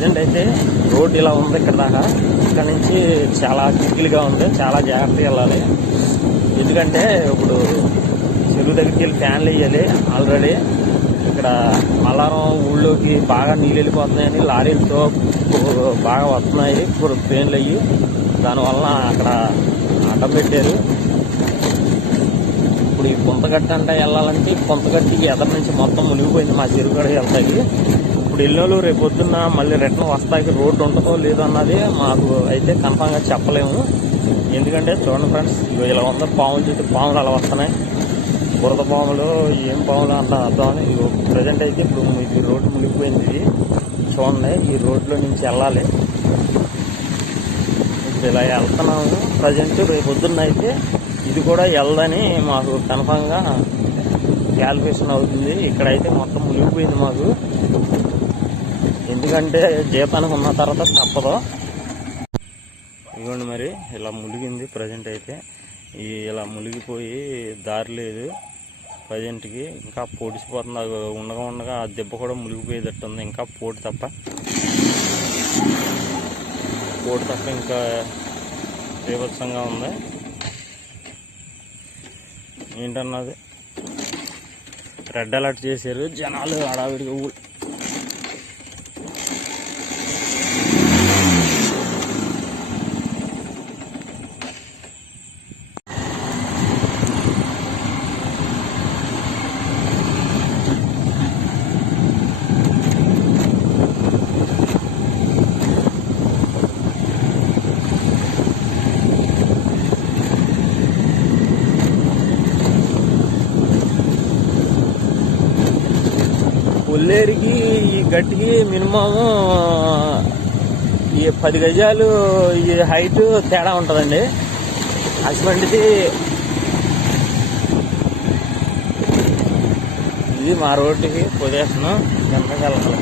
Present అయితే road ఇలా ఉంది ఇక్కడ దాకా. ఇక్కడ నుంచి చాలా కిక్కిలుగా ఉంది, చాలా జాగ్రత్తగా వెళ్ళాలి. ఎందుకంటే ఇప్పుడు చెరువు దగ్గరికి వెళ్ళి ఫ్యాన్లు వేయాలి. ఆల్రెడీ ఇక్కడ మల్లారం ఊళ్ళోకి బాగా నీళ్ళు వెళ్ళిపోతున్నాయని లారీలతో బాగా వస్తున్నాయి ట్రైన్లు అయ్యి. దానివల్ల అక్కడ అడ్డం పెట్టారు. ఇప్పుడు ఈ పుంతగట్టు అంటే వెళ్ళాలంటే పుంతగట్టి ఎదరి నుంచి మొత్తం మునిగిపోయింది. మా చెరువు కూడా వెళ్తాయి. ఇప్పుడు ఎల్లోలు రేపు పొద్దున్న మళ్ళీ రిటర్న్ వస్తాకి రోడ్డు ఉంటుందో లేదో అన్నది మాకు అయితే కన్ఫామ్గా చెప్పలేము. ఎందుకంటే చూడండి ఫ్రెండ్స్, ఇలా ఉందో పాములు చుట్టూ పాములు అలా వస్తున్నాయి. బురద పాములు ఏం పాములు అంత అర్థమని. ప్రజెంట్ అయితే ఇప్పుడు ఈ రోడ్డు మునిగిపోయింది. ఇది చూడండి, ఈ రోడ్లో నుంచి వెళ్ళాలి. ఇప్పుడు ఇలా వెళ్తున్నాము. ప్రజెంట్ రేపు పొద్దున్న అయితే ఇది కూడా వెళ్ళదని మాకు కన్ఫామ్గా క్యాలిక్యులేషన్ అవుతుంది. ఇక్కడైతే మొత్తం మునిగిపోయింది మాకు. ఎందుకంటే జీతానికి ఉన్న తర్వాత తప్పదు. ఇదిగోండి మరి ఇలా మునిగింది. ప్రజెంట్ అయితే ఇలా మునిగిపోయి దారి లేదు ప్రజెంట్కి. ఇంకా పొడిచిపోతుంది. ఉండగా ఉండగా ఆ దెబ్బ కూడా మునిగిపోయేటట్టుంది. ఇంకా పోటు తప్ప ఇంకా బీభత్సంగా ఉంది. ఏంటన్నది రెడ్ అలర్ట్ చేశారు. జనాలు హడావిడిగా కొల్లేరికి ఈ గట్టికి మినిమం ఈ 10 గజాలు ఈ హైట్ తేడా ఉంటుందండి. అటువంటిది ఇది మా రోడ్డుకి పొజిషన్. ఎంత వెళ్ళాలి.